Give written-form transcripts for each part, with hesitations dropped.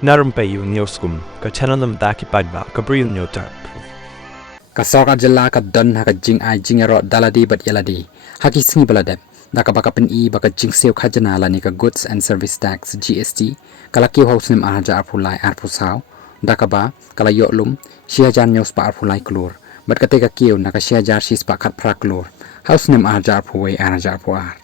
Narum payu nioskum ka chananam daki padba ka bril nyotar. Kasok ajala ka don ha ka jing ai jing ero daladi bat yaladi haki singi baladep da ka baka pen I baka jing seo khajana lani ka goods and service tax GST kala ki haus nim arja arpulai arpusau da ka ba kala yo lum siajan nyos pa arpulai klur bat ka te ka kiu na ka siajar sis pa khat pra klur haus nim arja arpuai arja arpuar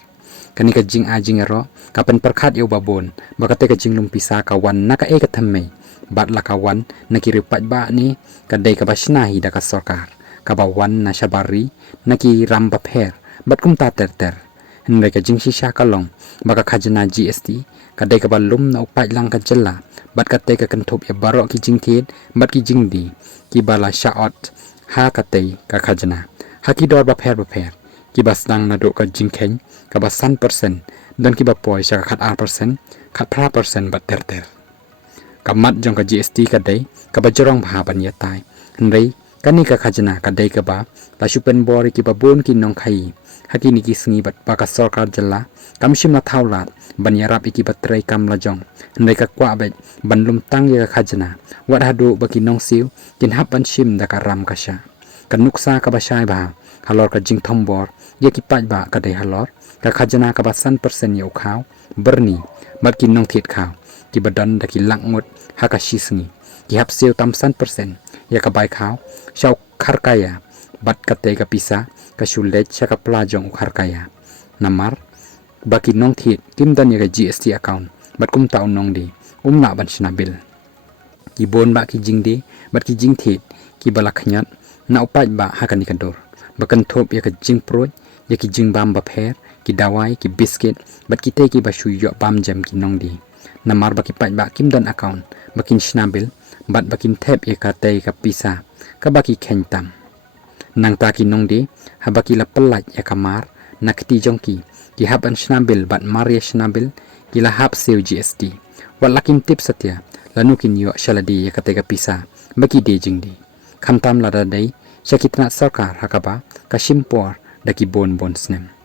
kani ka jing ai jing ero ka pen perkhat yo babon baka te ka jing lum pisa ka wan na ka e ka thamme bat lakawan nakiri patba ni kadai kabashnahi da ka sarkar kabawan na syabari naki ramba pher bat kumta ter henry ka jingsi sha kalong baka khajana GST kadai ka balum na upai lang ka jella bat ka te ka kanthop ya baro ki jingkit bat ki jingdi ki bala shaot ha ka te ka khajana haki dor ba pher ki basnang na do ka jingkhen ka basan persen dan ki ba poi sha khat % khat pra % bat ter kamat jong ka GST kadai ka bajorong bha ban ya tai henry kani ka khajana kadai ka ba la supen bor ki ba bon ki nong khai haki ni ki sngi bat ba ka sarkar jalla kamshim na thaulat ban ya rap iki batrai kam la jong henry ka kwa ba ban lum tang ya ka khajana wat hadu ba ki nong siu kin hap ban shim da ka ram ka sha kan nuksa ka ba shai ba halor ka jing thom bor ye ki paj ba kadai halor ka khajana ka ba san % yo khaw berni bat ki nong thit khaw ki badan da ki langut hakashi sngi ki hap seo tam san % ya ka bai khaw shau khar kaya bat kate ka pisa ka shulet cha ka plajong khar kaya namar baki nong thit kim dan ya ka GST account bat kum taw nong di na ban shna bil ki bon ba ki jingdi bat ki jing thit ki bala khanyat na upaj ba hakani kador bakan thop ya ka jing proj ya ki jing bam ba pher ki dawai ki biscuit bat ki te ki ba shu yo bam jam ki nong di namar baki paj ba kim don account bakin shnabil bat bakin thep e ka te ka pisa ka baki khentam nang ta ki nong di ha baki la pelaj ya kamar nakti jongki ki hab an shnabil bat maria shnabil ki la hab seu GST wat lakin tip satya lanukin yo shaladi ya ka te ka pisa baki de jingdi khamtam la da dai shakitna sarkar hakaba ka shimpor daki bon snem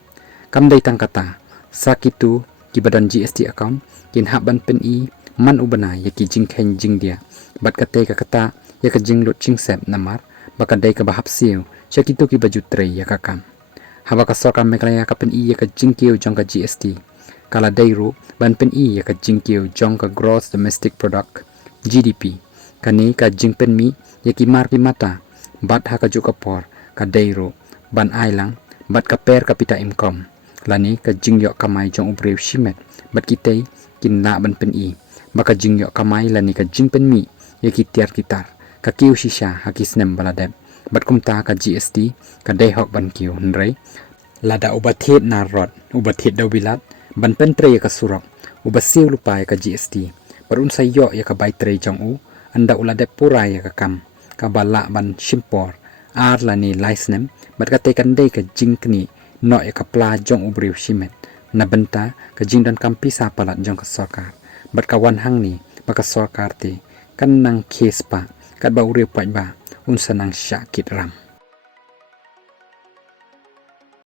kam dai tang kata sakitu ki badan GST account kin haban pen I man ubana ya ki jing khen jing dia bat ka te ka kata ya ka jing lot ching sep namar baka dai ka bahap siu chakitu ki baju tre ya ka kam haba ka soka meklaya ka pen I ya ka jing kiu jong ka GST kala dai ru ban pen I ya ka jing kiu jong ka gross domestic product GDP kani ka jing pen mi ya ki mar ki mata bat ha ka ju ka por ka dai ru ban ai lang bat ka per kapita income lani ka jing yo kamai jong ubrew shimet bat kitay kin na ban pen I baka jing yo kamai lani ka jing pen mi ya ki tiar kitar ka kiu shisha hakis nem baladep bat kumta ka GST ka dai hok ban kiu henry lada ubathet na rot ubathet dawilat ban pen tre ka surok ubasiu lupai ka GST barun sayo ya ka bai tre jong u anda uladep pura ya ka kam ka bala ban shimpor ar lani licenem bat ka tekan dai ka jing kni no ya ka pla jong ubrew shimet na benta ka jing dan kampisa palat jong ka sarkar bat ka wan hang ni baka sarkar te kan nang case pa kat ba urip pa ba unsa nang syakit ram